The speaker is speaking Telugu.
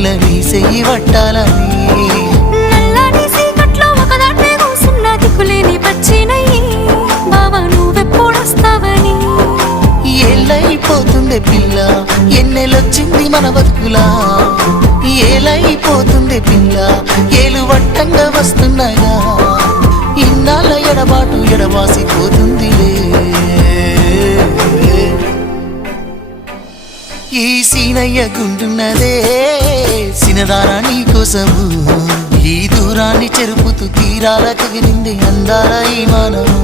పిల్ల నీ చెయ్యి పట్టాలని నల్లని సీకట్లో ఒకదాన్నే కూసున్న దిక్కులేని పచ్చినయ్యి బావా నువ్వెప్పుడొస్తావని ఏళ్ళైపోతుంది పిల్ల ఎన్నెలొచ్చింది మన బతుకులా ఏలైపోతుంది పిల్ల ఏలు వట్టంగా వస్తున్నాయా ఇన్నాళ్ళ ఎడబాటు ఎడవాసిపోతుందిలే ఈ సీనయ్య గుంటున్నదే సినదారా నీ కోసము ఈ దూరాన్ని చెరుపుతూ తీరాల కగిలింది అందాల ఈ మానవు